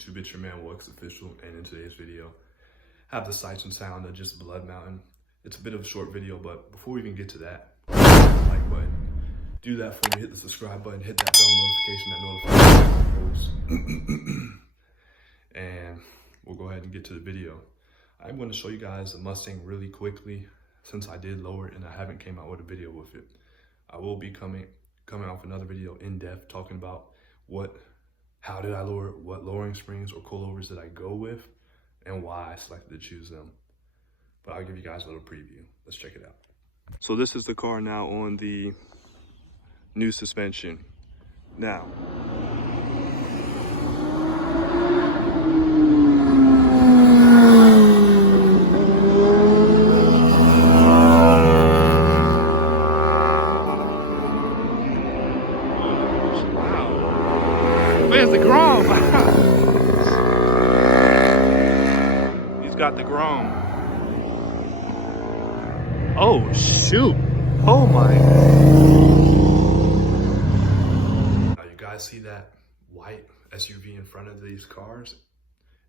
YouTube? It's your man Wux Official, and in today's video, I have the sights and sound of just Blood Mountain. It's a bit of a short video, but before we even get to that, hit the like button, do that for me, hit the subscribe button, hit that bell notification, that notifies and we'll go ahead and get to the video. I'm going to show you guys the Mustang really quickly, since I did lower it and I haven't came out with a video with it. I will be coming out with another video in depth talking about how did I lower it, what lowering springs or coilovers did I go with, and why I selected to choose them. But I'll give you guys a little preview. Let's check it out. So this is the car now on the new suspension. Now, where's the chrome? He's got the chrome. Oh shoot! Oh my! Now you guys see that white SUV in front of these cars?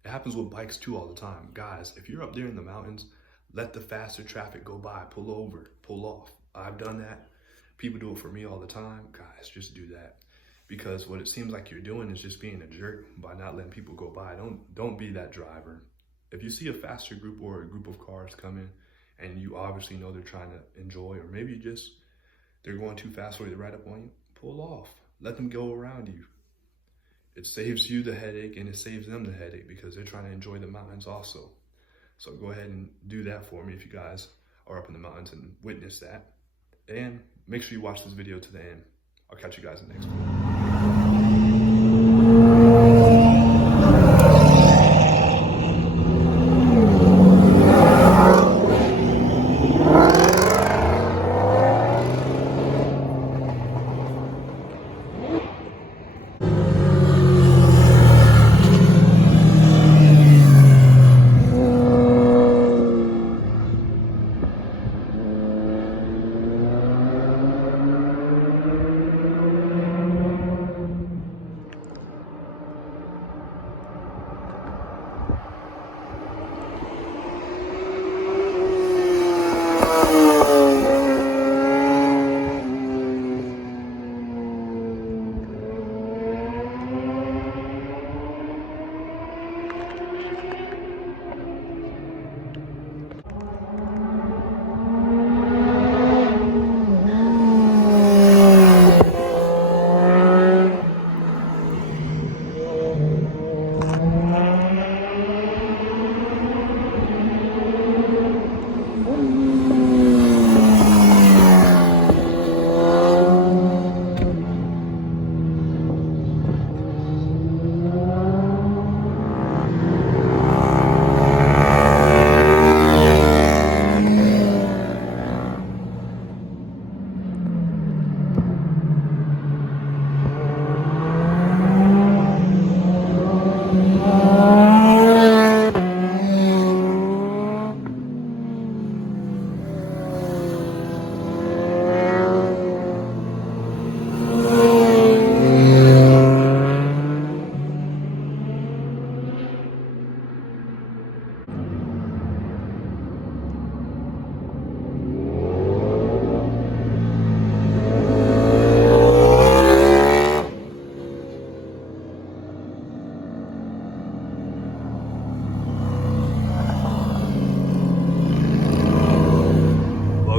It happens with bikes too all the time. Guys, if you're up there in the mountains, let the faster traffic go by. Pull over, pull off. I've done that. People do it for me all the time. Guys, just do that. Because what it seems like you're doing is just being a jerk by not letting people go by. Don't be that driver. If you see a faster group or a group of cars coming and you obviously know they're trying to enjoy, or maybe they're going too fast or they're right up on you, pull off. Let them go around you. It saves you the headache and it saves them the headache because they're trying to enjoy the mountains also. So go ahead and do that for me if you guys are up in the mountains and witness that. And make sure you watch this video to the end. I'll catch you guys in the next one.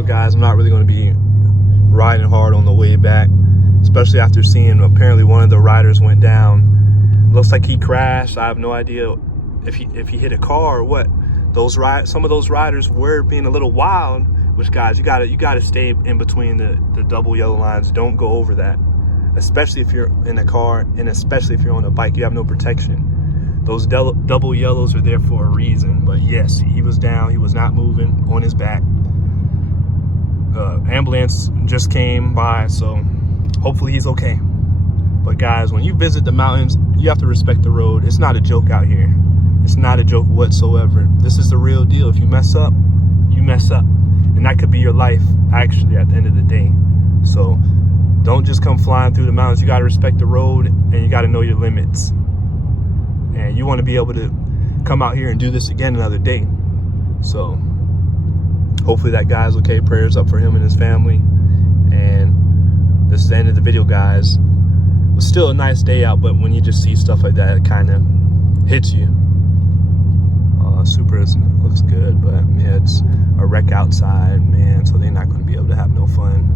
Guys, I'm not really going to be riding hard on the way back, especially after seeing apparently one of the riders went down. Looks like he crashed. I have no idea if he hit a car or what. Some of those riders were being a little wild, which, guys, you gotta stay in between the double yellow lines. Don't go over that, especially if you're in a car, and especially if you're on a bike. You have no protection. Those double yellows are there for a reason. But yes, he was down. He was not moving on his back. Ambulance just came by, so hopefully he's okay. But guys, when you visit the mountains, you have to respect the road. It's not a joke out here. It's not a joke whatsoever. This is the real deal. If you mess up, you mess up. And that could be your life, actually, at the end of the day. So don't just come flying through the mountains. You got to respect the road, and you got to know your limits. and you want to be able to come out here and do this again another day. So hopefully that guy's okay. Prayers up for him and his family. And this is the end of the video, guys. It was still a nice day out, but when you just see stuff like that, it kind of hits you. Supra looks good, but yeah, it's a wreck outside, man, so they're not going to be able to have no fun.